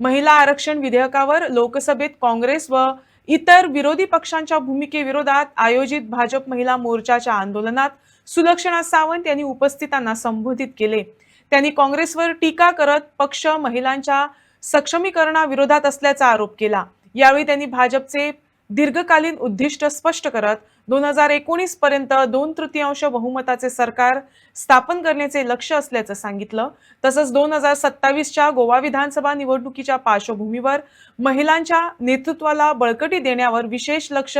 महिला आरक्षण विधेयकावर लोकसभेत काँग्रेस व इतर विरोधी पक्षांच्या भूमिकेविरोधात आयोजित भाजप महिला मोर्चाच्या आंदोलनात सुलक्षणा सावंत यांनी उपस्थितांना संबोधित केले। त्यांनी काँग्रेसवर टीका करत पक्ष महिलांच्या सक्षमीकरणाविरोधात असल्याचा आरोप केला। यावेळी त्यांनी भाजपचे दीर्घकालीन उद्दिष्ट स्पष्ट करत 2019 पर्यंत 2/3 बहुमताचे सरकार स्थापन करण्याचे लक्ष्य असल्याचं सांगितलं। तसंच 2027च्या गोवा विधानसभा निवडणुकीच्या पार्श्वभूमीवर महिलांच्या नेतृत्वाला बळकटी देण्यावर विशेष लक्ष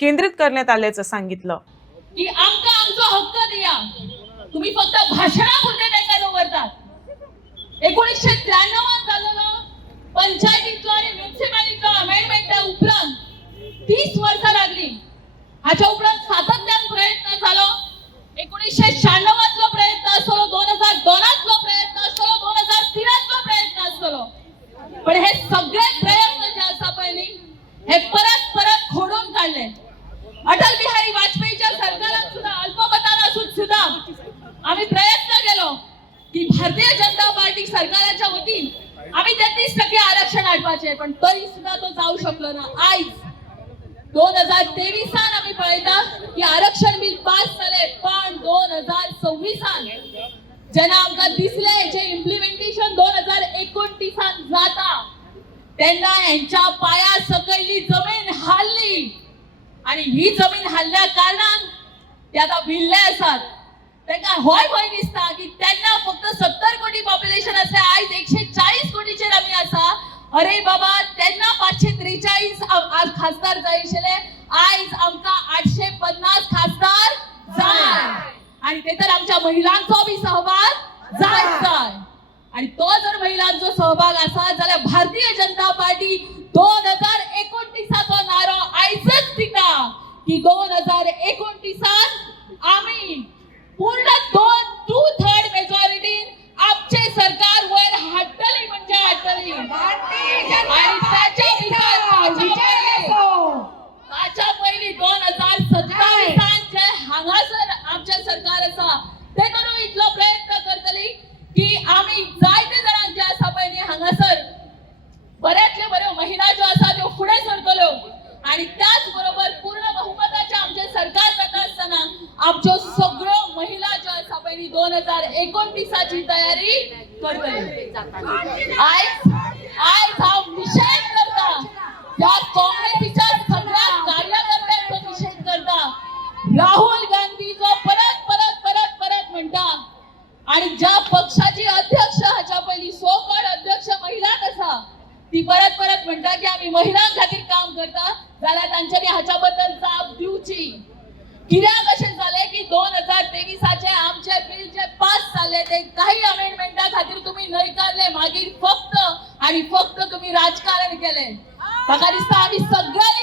केंद्रित करण्यात आल्याचं सांगितलं। की आमका आमचा हक्क द्या, तुम्ही फक्त भाषणापुरते नाही दवरतात। 1993 झालेलं पंचायतीचं आणि म्युनिसिपॅलिटीचं अमेंडमेंट उपरांत 30 वर्ष लागली। ह्याच्या उपरांत सातत्याने प्रयत्न झालो। 1996 प्रयत्न असलो, 2002 प्रयत्न असलो, 2013 प्रयत्न असलो, पण हे सगळे प्रयत्न जे असा पहिली हे परत खोडून काढले। अटल बिहारी वाजपेयीच्या सरकारात सुद्धा अल्पमतानं असून सुद्धा आम्ही प्रयत्न केलो की भारतीय जनता पार्टी सरकारच्या वतीने आम्ही 33% आरक्षण आठवायचे, पण तरी सुद्धा तो जाऊ शकलो ना। आज 2023 आम्ही पळयता की आरक्षण बिल पास झाले, पण 2026 जेन्ना आमकां दिसले जे इम्प्लिमेंटेशन 2029 जाता तेन्ना यांच्या पाया सकयली जमीन हाल्ली आणि ही जमीन हल्ल्या कारणान ते आता भिल्ले असतात। त्यांना होय भय दिसता की त्यांना फक्त 70 कोटी पॉप्युलेशन असे, आज 140 कोटीचेर आम्ही असा। अरे बाबा, त्यांना 543 आज खासदार जायशिले, आज आमका 850 खासदार जाय आणि ते तर आमच्या महिलांचा बी सहभाग जाय। आणि तो जर महिलांचा सहभाग असा जाल्यार भारतीय जनता पार्टी 2029 नारो आयजच दिता की 2029 आम्ही पूर्ण 2/3 मेजॉरिटी आमचे सरकार वर हाडटली म्हणजे हाडटली। आणि त्याच्या पहिली 2027 जे हांगासर आमचे सरकार असा ते करून इतलो प्रयत्न करतली की आम्ही जायते जणांचे असा पहिली हांगासर बऱ्यातले बऱ्यो महिला ज्यो असा त्यो फुडे सरतल्यो आणि त्याच बरोबर पूर्ण बहुमताचे आमचे सरकार जाता असताना आमच्यो सगळ्यो महिला ज्यो असा पहिली 2029ची तयारी करतली। आज हांव निषेध करता या काँग्रेसीच्या सगळ्या कार्यकर्त्यांचो निषेध करता। राहुल गांधी जो परत म्हणता आणि ज्या पक्षाची अध्यक्ष हाच्या पहिली सो कॉल्ड अध्यक्ष महिलाच असा ती परत म्हणता की आम्ही महिलां खातीर काम करता, जाल्यार तांच्यानी हाच्या बद्दल जाप दिवची। कित्याक अशें जालें की 2023चे आमचे बिल जे पास जाले ते काही अमेंडमेंटा खातीर तुम्ही न्हयकारले, मागीर फक्त तुम्ही राजकारण केले। म्हाका दिसता आम्ही सगळे